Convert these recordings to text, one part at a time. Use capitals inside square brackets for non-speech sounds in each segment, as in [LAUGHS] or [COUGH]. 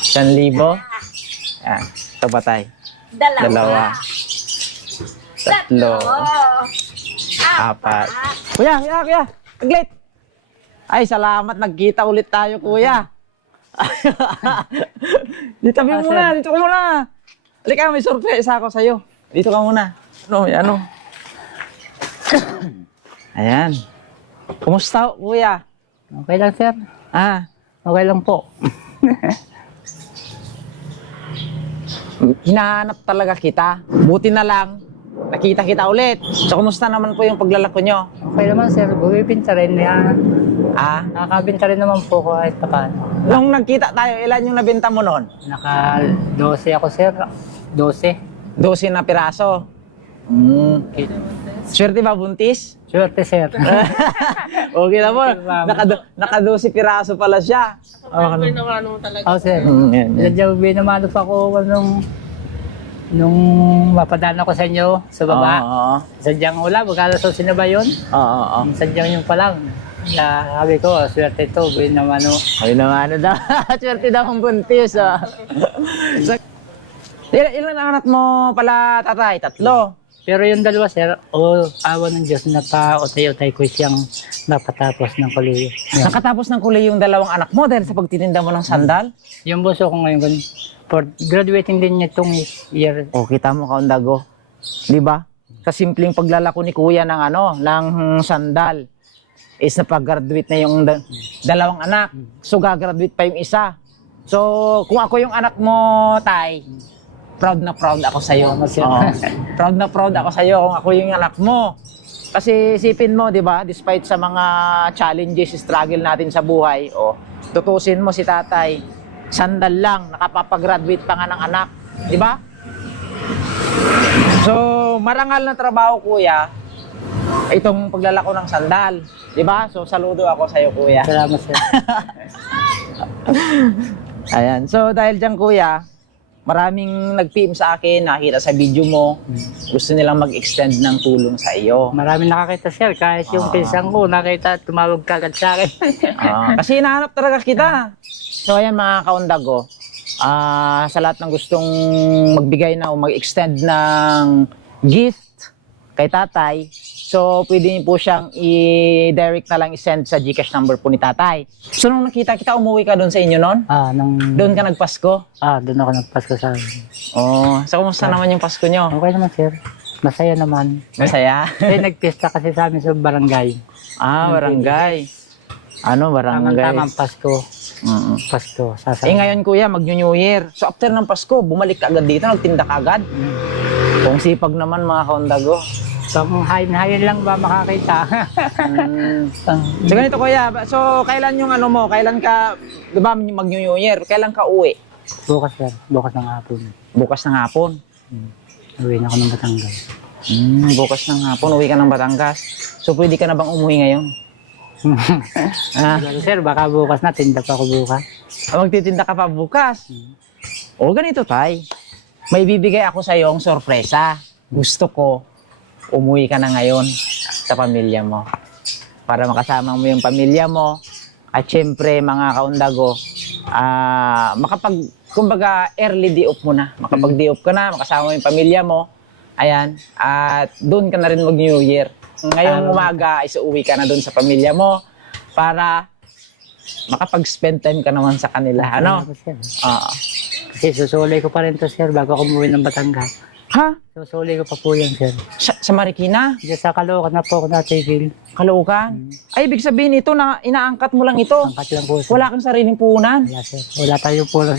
San libo. Yan. Ito ba tay? Dalawa. Dalawa. Tatlo. Apat. Kuya, kuya, kuya. Aglit. Ay, salamat. Nagkita ulit tayo, kuya. [LAUGHS] dito kami Ah, muna. Dito ka muna. Halika, may surprise ako sa'yo. Dito ka muna. Ano, may ano? [COUGHS] Ayan. Kumusta, kuya? Okay lang, sir. Ah, Okay lang po. [LAUGHS] hinahanap talaga kita. Buti na lang, nakita kita ulit. So, kumusta naman po yung paglalako nyo? Okay naman, sir. Bumibinta rin. Yan. Ah, Nakakabinta rin naman po ko kahit paano. nung nagkita tayo, ilan yung nabenta mo noon? Naka 12 ako, sir. 12. 12 na piraso. Mm. Swerte ba buntis? Swerte, sir. [LAUGHS] okay na po. Ma'am. Naka, naka 12 piraso pala siya. Okay. oh, sir. Mm, yan, yan. Sadya binamano pa ako nung nung mapadana ko sa inyo sa baba. Oo, Sadyang wala, magkalaso sino ba yun? oo, oo. Sadyang yung pa lang. Na sabi ko, swerte to, binamano. Ay naman, ano daw. Swerte daw kung buntis. Ah. [LAUGHS] so, ilan, ilan ang anak mo pala, tatay? Tatlo. Pero yung dalawa, sir, o awa ng Diyos, napa-utay-utay ko siyang napatapos ng koleyo. Yan. Nakatapos ng kulay yung dalawang anak mo dahil sa pagtitinda mo ng sandal. Yung buso ko ngayon, for graduating din niya itong year. O, kita mo kaundago. Di ba? Sa simpleng paglalako ni kuya ng ano, ng sandal is napag-graduate na yung da- dalawang anak. So, gagraduate pa yung isa. So, kung ako yung anak mo, Tay, proud na proud ako sa'yo. Salamat, sir. Oo. proud na proud ako sa'yo kung ako yung anak mo. Kasi isipin mo, di ba, despite sa mga challenges, struggle natin sa buhay, o, tutusin mo si tatay, sandal lang, nakapapag-graduate pa nga ng anak. Di ba? So, marangal na trabaho, kuya, itong paglalako ng sandal. Di ba? So, saludo ako sa'yo, kuya. Salamat, sir. [LAUGHS] Ayan. So, dahil dyan, kuya, maraming nag-PM sa akin, nakita sa video mo, gusto nilang mag-extend ng tulong sa iyo. Marami nakakita, sir. Kahit yung Ah. pinsan ko, nakita, tumawag kagad sa akin. [LAUGHS] Ah, kasi hinahanap talaga kita. So, ayan mga kaundago, ah sa lahat ng gustong magbigay na o mag-extend ng gift kay tatay, so pwede niyo po siyang i-direct na lang i-send sa Gcash number po ni tatay. So, nung nakita kita, umuwi ka doon sa inyo noon? ah, nung... Doon ka nagpasko? Ah, doon ako nagpasko sa. Oh, so kumusta naman yung Pasko nyo? Okay naman, sir. Masaya naman. Masaya? Kasi nagpista kasi sa amin sa barangay. ah, barangay. Ano, barangay? Tamang-tamang Pasko. Mm-mm. Pasko. Eh Sasama. ngayon kuya, mag-New Year. So after ng Pasko, bumalik ka agad dito, nagtinda ka agad. Kung sipag naman mga kaundago. Pang hayin-hayin lang ba makakita? Mm. [LAUGHS] So ganito kuya, so kailan yung ano mo, kailan ka, di ba mag-New Year, kailan ka uwi? Bukas, sir. Bukas ng hapon. Bukas ng hapon. Uwi na ako ng Batangas. Mm, bukas ng hapon, uwi ka ng Batangas. So pwede ka na bang umuwi ngayon? [LAUGHS] ah, sir, baka bukas na. Tinda pa ako bukas. magtitinda ka pa bukas. O ganito tay, may bibigay ako sa iyo ang sorpresa. Gusto ko, umuwi ka na ngayon sa pamilya mo. Para makasama mo yung pamilya mo. At syempre, mga kaundago, ah makapag, kumbaga, early day off mo na. Makapag day off ka na, makasama mo yung pamilya mo. Ayan. At doon ka na rin mag-New Year. Ngayong Tama. umaga, is uuwi ka na doon sa pamilya mo para makapag-spend time ka naman sa kanila. Ano? Oo. Kasi susulay ko pa rin to, sir, bago ako umuwi ng Batangas. Ha? Susulay ko pa po yan, sir. Sa, sa Marikina? Diyan sa Caloocan na po ako natigil. Kaloocan? Ay, ibig sabihin ito na inaangkat mo lang ito. Angkat lang po, sir. Wala kang sariling puhunan. Wala, sir. Wala tayo po lang.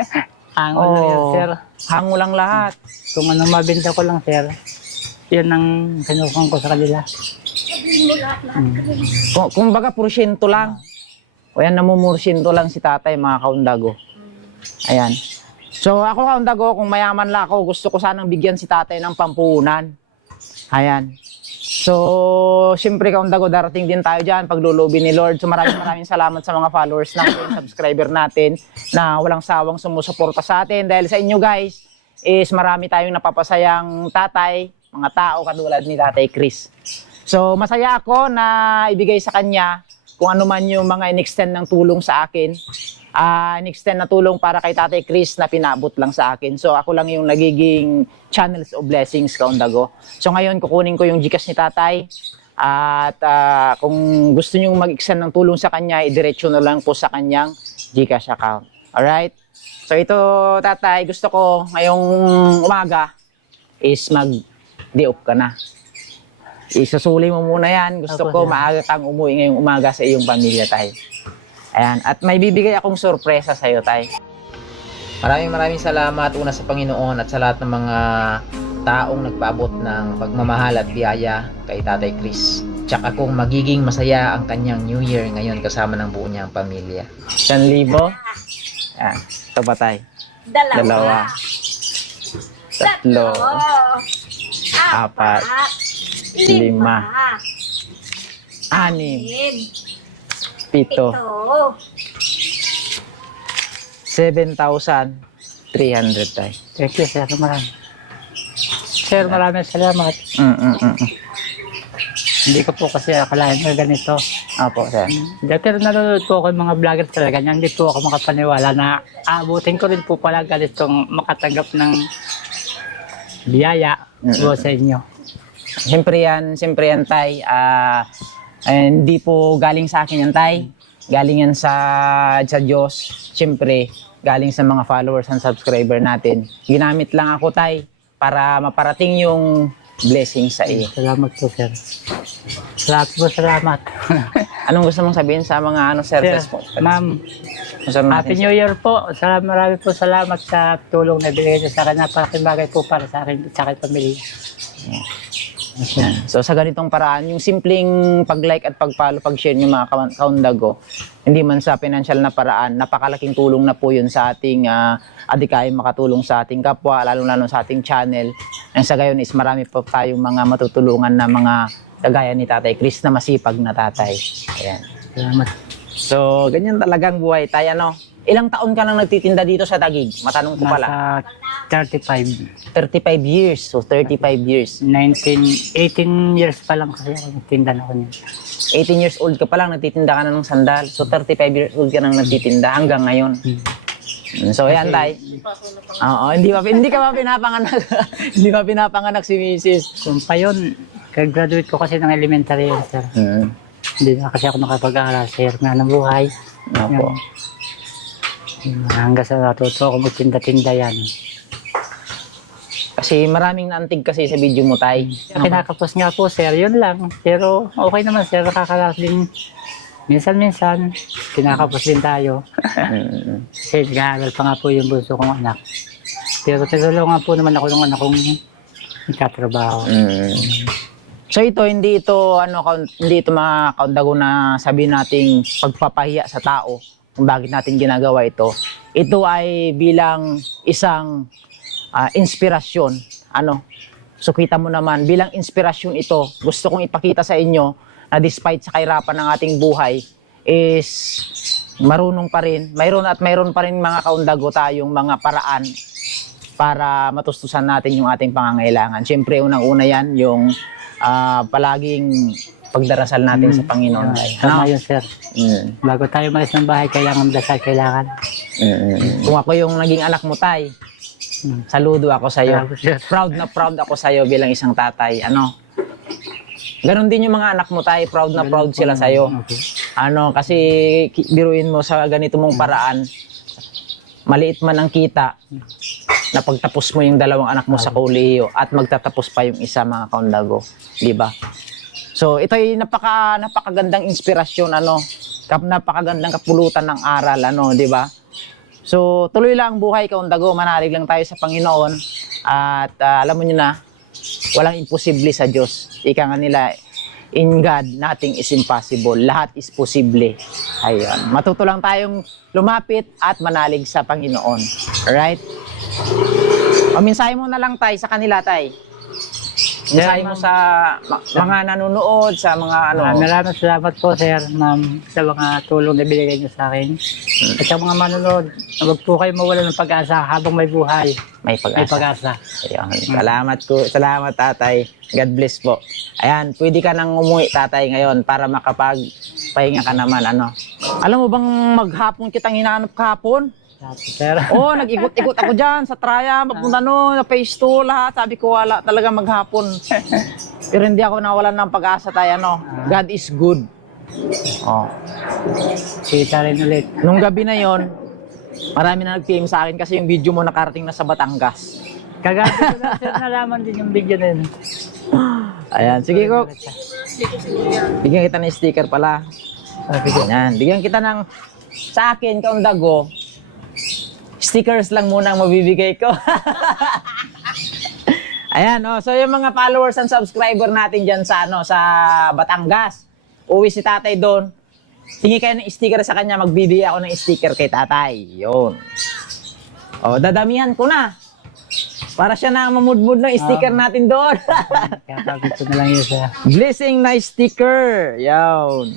[LAUGHS] Hango lang yan, sir. Hango lang lahat. Kung ano mabenta ko lang, sir, yun ang sinukang ko sa kanila. Kung, kumbaga, porsyento lang. O yan, namumursyento lang si tatay, mga kaundago. Ayan. So, ako kaundago, kung mayaman lang ako, gusto ko sanang bigyan si tatay ng pampuhunan. Ayan. So, siyempre kaundago, darating din tayo dyan paglulubi ni Lord. So, maraming [COUGHS] maraming salamat sa mga followers natin, [COUGHS] subscriber natin, na walang sawang sumusuporta sa atin. Dahil sa inyo guys, is marami tayong napapasayang tatay, mga tao katulad ni Tatay Chris. So, masaya ako na ibigay sa kanya kung ano man yung mga in-extend ng tulong sa akin, ah in-extend na tulong para kay Tatay Chris na pinabot lang sa akin. So ako lang yung nagiging channels of blessings kaundago. So ngayon kukunin ko yung Gcash ni Tatay at ah, kung gusto niyo mag-extend ng tulong sa kanya, idiretso na lang po sa kanyang Gcash account. Alright? So ito, Tatay, gusto ko ngayong umaga is mag-day off ka na. Isusuli mo muna yan. Gusto Opo, ko sir. maaga kang umuwi ngayong umaga sa iyong pamilya, Tay. Ayan. At may bibigay akong sorpresa sa iyo, Tay. Maraming maraming salamat una sa Panginoon at sa lahat ng mga taong nagpaabot ng pagmamahal at biyaya kay Tatay Chris. Tsaka kung magiging masaya ang kanyang New Year ngayon kasama ng buo niyang pamilya. 1,000. Ayan. Ito ba, Tay? Dalawa. Dalawa. Tatlo. Apat. Lima. Anim. Anim. Pito. Ito. 7,300 tayo. Thank you, sir. Marami. Sir, maraming salamat. Mm, mm, mm, mm. Hindi ko po kasi akalain na ganito. Opo, sir. Dati nanonood po ako ng mga vlogger talaga. Ganyan, hindi po ako makapaniwala na aabutin ko rin po pala ganitong makatanggap ng biyaya Mm. po sa inyo. Siyempre yan, siyempre yan, Tay. Ah, eh, hindi po galing sa akin yan, Tay. Galing yan sa, sa Diyos. Siyempre, galing sa mga followers and subscriber natin. Ginamit lang ako, Tay, para maparating yung blessing sa iyo. Salamat po, sir. Salamat po, salamat. [LAUGHS] Anong gusto mong sabihin sa mga ano, sir? sir, Respo- ma'am, Concern Happy New Year po. Salamat, marami po salamat sa tulong na binigay niyo sa akin. Napalaking bagay po para sa akin at sa aking pamilya. Yan. So sa ganitong paraan, yung simpleng pag-like at pag-follow, pag-share ng mga kawan- kaundago, hindi man sa financial na paraan, napakalaking tulong na po yun sa ating uh, adikayang makatulong sa ating kapwa, lalo-lalo sa ating channel. Ang sa gayon is marami pa tayong mga matutulungan na mga kagaya ni Tatay Chris na masipag na tatay. Ayan. Salamat. So, ganyan talagang buhay tayo, ano? Ilang taon ka nang nagtitinda dito sa Tagig? Matanong ko pala. Nasa 35. 35 years. So, 35 years. 19, 18 years pa lang kasi ako nagtinda na ako niyan. 18 years old ka pa lang, nagtitinda ka na ng sandal. So, 35 years old ka nang nagtitinda hanggang ngayon. Hmm. So, yan, tay. Oo, hindi pa, hindi ka pa pinapanganak. [LAUGHS] hindi pa pinapanganak si Mrs. Kung pa yun, kag-graduate ko kasi ng elementary yun, sir. Hmm. Hindi na kasi ako nakapag-aaral sa hirap ng buhay. Opo. Yan. Hanggang sa natuto ako magtinda-tinda yan. Kasi maraming naantig kasi sa video mo, tay. Kinakapos nga po, sir, yun lang. Pero okay naman, sir. Nakakalas din. Minsan-minsan, kinakapos din tayo. [LAUGHS] Kasi nag-aaral pa nga po yung bunso kong anak. Pero tinulungan po naman ako ng anak kong nagkatrabaho. Mm. So ito hindi ito ano hindi ito mga kaundago na sabi nating pagpapahiya sa tao kung bakit natin ginagawa ito. Ito ay bilang isang ah, inspirasyon. Ano? So kita mo naman bilang inspirasyon ito. Gusto kong ipakita sa inyo na despite sa kahirapan ng ating buhay is marunong pa rin, mayroon at mayroon pa rin mga kaundago tayong mga paraan para matustusan natin yung ating pangangailangan. Siyempre, unang-una yan, yung ah, palaging pagdarasal natin sa Panginoon. Ay, Ano? Tama yun, sir. Mm, Bago tayo malis ng bahay, kailangan dasal, kailangan. mm, mm. Kung ako yung naging anak mo, Tay, Mm. Saludo ako sa iyo. Proud na proud ako sa iyo bilang isang tatay. Ano? Ganon din yung mga anak mo, Tay. Proud na proud sila sa iyo. Ano, kasi biruin mo sa ganito mong paraan, maliit man ang kita, na pagtapos mo yung dalawang anak mo sa kolehiyo at magtatapos pa yung isa mga kaundago, di ba? So, ito ay napaka napakagandang inspirasyon ano, kap napakagandang kapulutan ng aral ano, di ba? So, tuloy lang ang buhay kaundago, manalig lang tayo sa Panginoon at ah, alam mo niyo na, walang imposible sa Diyos. Ika nga nila, in God, nothing is impossible. Lahat is posible. Ayun. Matuto lang tayong lumapit at manalig sa Panginoon. Alright? O, mensahe mo na lang, tay, sa kanila, tay. Mensahe mo sa ma- mga nanonood, sa mga ano. Maraming maraming salamat po, sir, ma'am, sa mga tulong na binigay niyo sa akin. At sa mga manonood, huwag po kayo mawala ng pag-asa habang may buhay. May May pag-asa. pag-asa. Ayun. Salamat ko. Salamat tatay. God bless po. Ayan, pwede ka nang umuwi tatay ngayon para makapag Pahinga ka naman, ano. Alam mo bang maghapon kitang hinahanap kahapon? Oo, oh, nag-ikot-ikot ako dyan sa traya, papunta no, sa phase 2, lahat. Sabi ko, wala talaga maghapon. [LAUGHS] Pero hindi ako nawalan ng pag-asa tayo, ano. God is good. Oh. Kita rin ulit. Nung gabi na yon, marami na nag-PM sa akin kasi yung video mo nakarating na sa Batangas. Kagabi ko na sir, nalaman din yung video na yun. Ayan, sige ko. Bigyan kita ng sticker pala. Ko, Ayan, bigyan kita ng sa akin, kaundago. Stickers lang muna ang mabibigay ko. [LAUGHS] Ayan, oh, so yung mga followers and subscriber natin dyan sa, ano, sa Batangas. Uwi si tatay doon. Hingi kayo ng sticker sa kanya, magbibigay ako ng sticker kay tatay. Yun. Oh, dadamihan ko na. Para siya na ang mamudmud ng sticker natin doon. [LAUGHS] kaya sabi ko na lang yun sir. Blessing na sticker. Yan.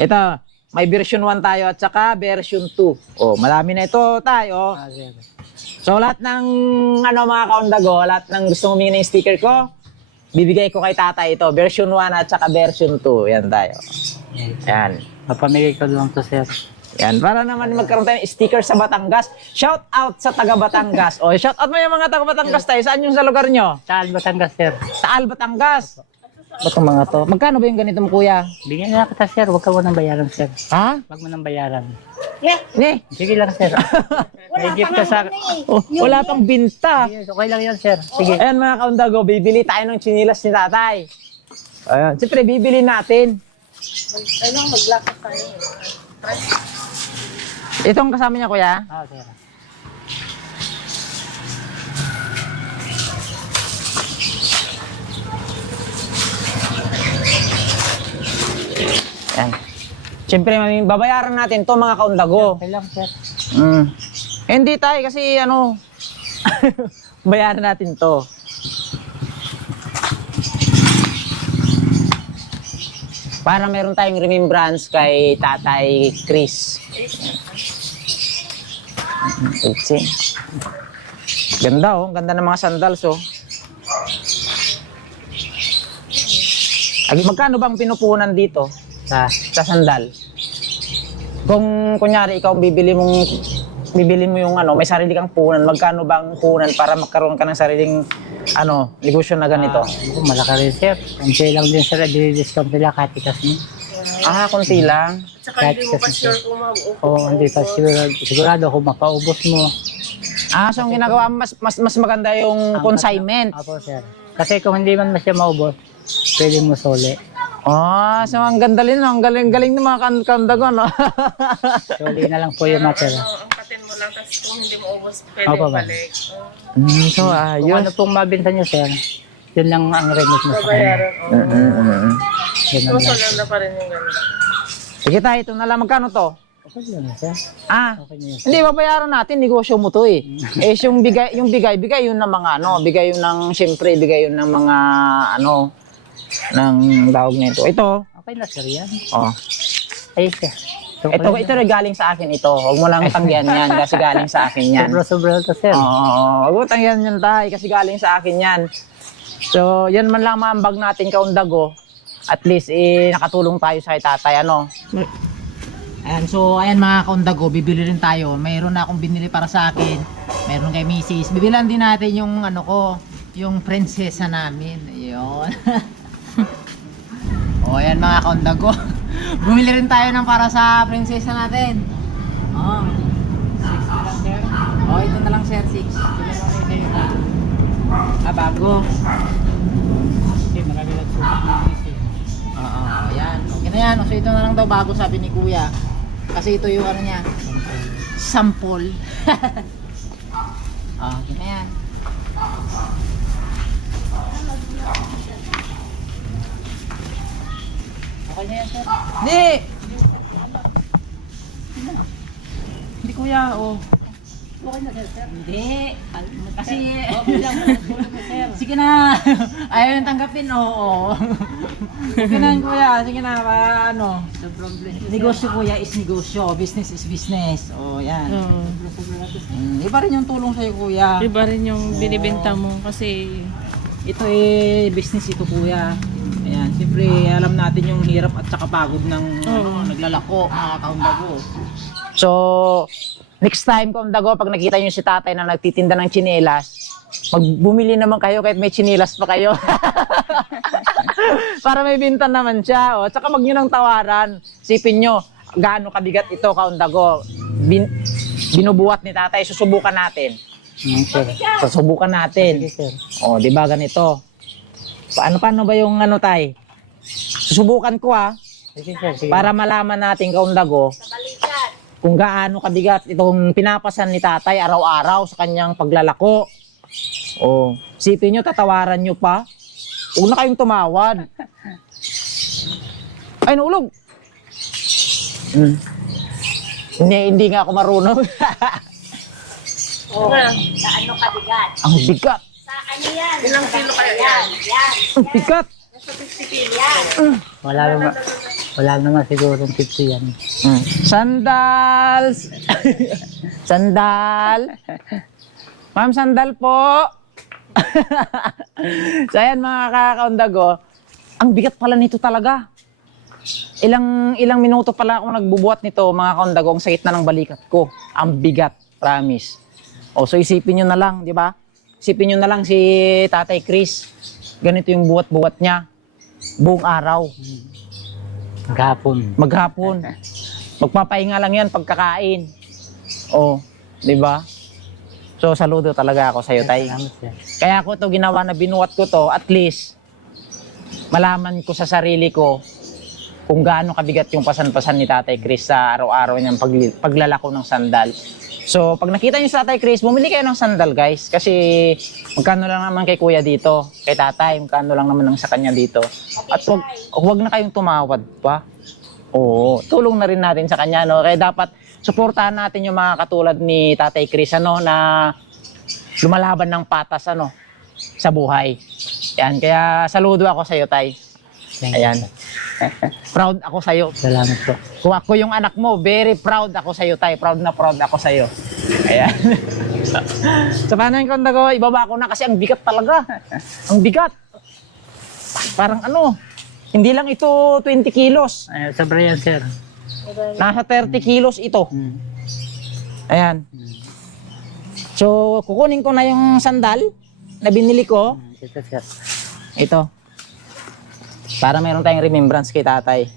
Ito, may version 1 tayo at saka version 2. Oh, marami na ito tayo. Ah, sir. So lahat ng ano mga kaundago, lahat ng gusto humingi ng sticker ko, bibigay ko kay tatay ito. Version 1 at saka version 2. Yan tayo. Yan. Papamigay ko lang to sir. Yan. Para naman magkaroon tayo ng sticker sa Batangas. Shout out sa taga Batangas. O, shout out mo yung mga taga Batangas tayo. Saan yung sa lugar nyo? Saan Batangas sir? Sa Al Batangas. Ba't ang mga to? Magkano ba yung ganito mo, kuya? Bigyan na kita sir, huwag ka mo nang bayaran sir. Ha? Huwag mo nang bayaran. Ne? Sige lang sir. [LAUGHS] May gift ka sa... Oh, wala pang binta. Sige, Okay lang yan sir. Sige. Ayan mga kaundago, bibili tayo ng chinilas ni tatay. Ayan. Siyempre, bibili natin. Ano, maglakad tayo. Itong kasama niya, kuya. Ah, sir. Ayan. Siyempre, mami, babayaran natin to mga kaundago. Okay lang sir. Mm. Hindi tayo kasi ano, [LAUGHS] bayaran natin to. Para meron tayong remembrance kay Tatay Chris. Itzy. Ganda oh, ganda ng mga sandals oh. Agi, magkano bang pinupunan dito Sa... sa sandal? Kung kunyari ikaw bibili mong bibili mo yung ano, may sarili kang punan, magkano bang punan para magkaroon ka ng sariling ano, negosyo na ganito? Ah, malaki rin sir. Kunti lang din sir, di-discount nila kahit ikas mo. Ah, konti lang. Tsaka Kahit hindi mo pa sure kung mabuo. Oo, oh, hindi pa sigurado, sigurado kung makaubos mo. Ah, so ang ginagawa mo, mas mas mas maganda yung consignment. Apo sir. Kasi kung hindi man siya maubos, pwede mo sole. Ah, so ang ganda rin, ang galing galing ng mga kan kandago, no? [LAUGHS] Sole na lang po yung matera. Ano, ang patin mo lang, tapos kung hindi mo ubos, pwede Opo, ma'am. balik. Oh, mm, so Kung ayos. ano pong mabinta niyo sir, yun lang ang remit mo sa kanya. bayaran. Oh. Mm, mm, mm, mm. Ganun Mas lang. maganda pa rin yung ganda. Sige tayo, ito na lang. Magkano to? Okay lang sir. Ah, Okay niyo. Hindi, babayaran natin, negosyo mo to eh. eh, yung bigay, yung bigay, bigay yun ng mga ano, bigay yun ng, siyempre, bigay yun ng mga, ano, ng tawag nito. Ito, Okay na sir yan. oh. Ay sir. Ito, ito rin galing sa akin ito. Huwag mo lang tanggihan yan [LAUGHS] kasi galing sa akin yan. Sobra-sobra to sir. Oo, oo, huwag mo tanggihan yan tayo kasi galing sa akin yan. So, yan man lang maambag natin kaundago. At least, eh, nakatulong tayo sa tatay, ano. Ayan, so ayan mga kaundago, bibili rin tayo. Mayroon na akong binili para sa akin. Mayroon kay Mrs. Bibilan din natin yung ano ko, yung prinsesa namin. Ayun. [LAUGHS] o ayan mga kaundago. [LAUGHS] Bumili rin tayo ng para sa prinsesa natin. Oh. Six na lang sir. Oh, ito na lang sir, six. Ah, bago. Okay, sukat na sir. Oo, ayan. Okay na yan. So ito na lang daw bago sabi ni kuya. Kasi ito yung ano niya, sample. Na [LAUGHS] yan. Okay na yan sir. Hindi! Hindi kuya, oh. Okay na sir. Hindi. Kasi, sige na. Ayaw yung tanggapin, oo. Sige na kuya, sige na, pa, ano. Negosyo kuya is negosyo, business is business. Oh, yan. Oo. Mm, iba rin yung tulong sa'yo kuya. Iba rin yung binibenta mo kasi Ito eh, business ito kuya. Siyempre alam natin yung hirap at saka pagod ng ano, naglalako, mga kaundago. So, next time kaundago, pag nakita nyo si tatay na nagtitinda ng tsinelas, magbumili naman kayo kahit may tsinelas pa kayo. [LAUGHS] Para may binta naman siya. O. Tsaka wag nyo nang tawaran. Sipin nyo, gaano kabigat ito kaundago. Bin, binubuhat ni tatay, susubukan natin. Mm, sir. Susubukan natin. Sige, sir. O, di ba ganito? Paano paano ba yung ano tay? Susubukan ko ah Sige, sir. Sige. para malaman natin kaundago kung gaano kabigat itong pinapasan ni tatay araw-araw sa kanyang paglalako. O, sipin nyo, tatawaran nyo pa. Huwag na kayong tumawad. [LAUGHS] Ay, naulog. Hmm. Hindi, hindi nga ako marunong. [LAUGHS] Oo. Na. Gaano kabigat? Ang bigat. Sa ano yan? Ilang kilo kaya yan? Yan. Ang bigat. Nasa 50 kilo. Yan. Wala naman, wala naman siguro 50 yan. Mm. Sandals! [LAUGHS] Sandal! Ma'am, sandal po! [LAUGHS] so ayan mga kakaundago, ang bigat pala nito talaga. Ilang ilang minuto pala ako nagbubuhat nito mga kaundago, ang sakit na ng balikat ko. Ang bigat, promise. O so isipin nyo na lang, di ba? Isipin nyo na lang si Tatay Chris. Ganito yung buhat-buhat niya. Buong araw Gapon. maghapon. Magpapahinga lang yan pagkakain. Oh, di ba? So, saludo talaga ako sa'yo, Tay. Salamat, sir. Kaya ako to ginawa na binuhat ko to, at least, malaman ko sa sarili ko kung gaano kabigat yung pasan-pasan ni Tatay Chris sa araw-araw niyang pagli- paglalako ng sandal. So, pag nakita niyo sa Tatay Chris, bumili kayo ng sandal, guys. Kasi, magkano lang naman kay Kuya dito, kay Tatay, magkano lang naman lang sa kanya dito. At wag, wag na kayong tumawad pa. Oo, tulong na rin natin sa kanya, no? Kaya dapat, suportahan natin yung mga katulad ni Tatay Chris, ano, na lumalaban ng patas, ano, sa buhay. Yan, kaya saludo ako sa iyo, Tay. Thank you, Ayan. sir. Proud ako sa iyo. Salamat po. Kung ako yung anak mo, very proud ako sa iyo, Tay. Proud na proud ako [LAUGHS] sa iyo. Ayan. so, paano yung konda ko? Ibaba ko na kasi ang bigat talaga. Ang bigat. Parang ano, hindi lang ito 20 kilos. Eh, sobra yan, sir. Nasa 30 kilos ito. Mm. Ayan. So, kukunin ko na yung sandal na binili ko. Mm, Ito, sir. Ito. Para meron tayong remembrance kay tatay.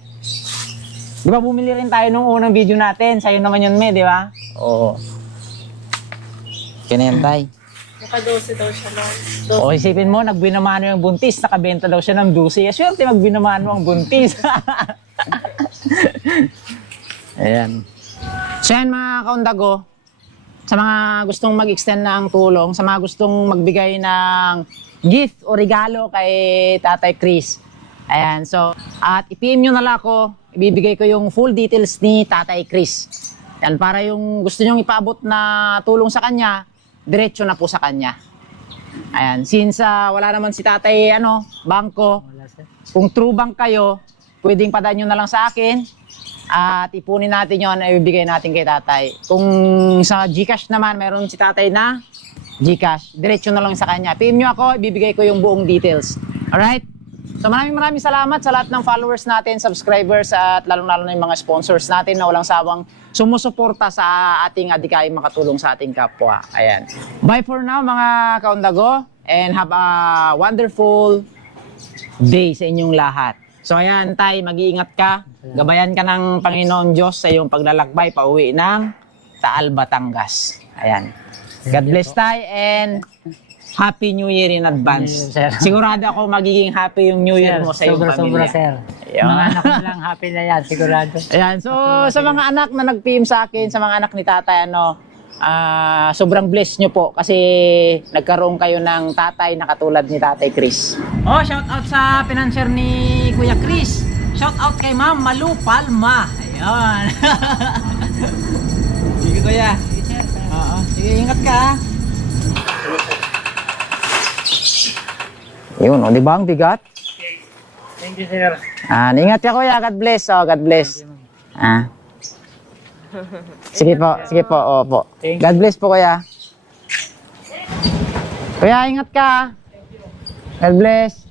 Di ba bumili rin tayo nung unang video natin? Sa'yo naman yun, me, di ba? Oo. Kaya yan, tay. Naka-12 daw siya lang. O isipin mo, nagbinamano yung buntis, nakabenta daw siya ng 12. Eh, swerte magbinamano ang buntis. [LAUGHS] Ayan. So yan mga kaundago, sa mga gustong mag-extend ng tulong, sa mga gustong magbigay ng gift o regalo kay Tatay Chris. Ayan, so, at i-PM nyo na lang ako, ibibigay ko yung full details ni Tatay Chris. Yan, para yung gusto nyong ipaabot na tulong sa kanya, diretso na po sa kanya. Ayan, since ah, wala naman si tatay, ano, bangko, kung true bank kayo, pwedeng padaan nyo na lang sa akin at ipunin natin yon na ibibigay natin kay tatay. Kung sa Gcash naman, meron si tatay na Gcash, diretso na lang sa kanya. PM nyo ako, ibibigay ko yung buong details. Alright? So maraming maraming salamat sa lahat ng followers natin, subscribers at lalong-lalo na yung mga sponsors natin na walang sawang sumusuporta sa ating adikay makatulong sa ating kapwa. Ayan. Bye for now mga kaundago and have a wonderful day sa inyong lahat. So ayan, tay, mag-iingat ka. Gabayan ka ng Panginoon Diyos sa iyong paglalakbay pauwi ng Taal, Batangas. Ayan. God bless tay and Happy New Year in advance. Yes, sir. Sigurado ako magiging happy yung New Year Sir, mo sa iyong sobra, pamilya. sobra, sir. Ayun. Mga anak ko lang, happy na yan, sigurado. Ayan, so sa mga anak na nag-PM sa akin, sa mga anak ni tatay, ano, ah, sobrang blessed nyo po kasi nagkaroon kayo ng tatay na katulad ni tatay Chris. Oh, shout out sa financier ni Kuya Chris. Shout out kay Ma'am Malu Palma. Ayun. [LAUGHS] Sige Kuya. Sige ingat ka. Yun, oh, di ba ang bigat? Thank you, sir. Ah, ingat ka kuya. God bless. Oh, God bless. Ah. Sige po, sige po, opo. God bless po kuya. Kuya, ingat ka. God bless.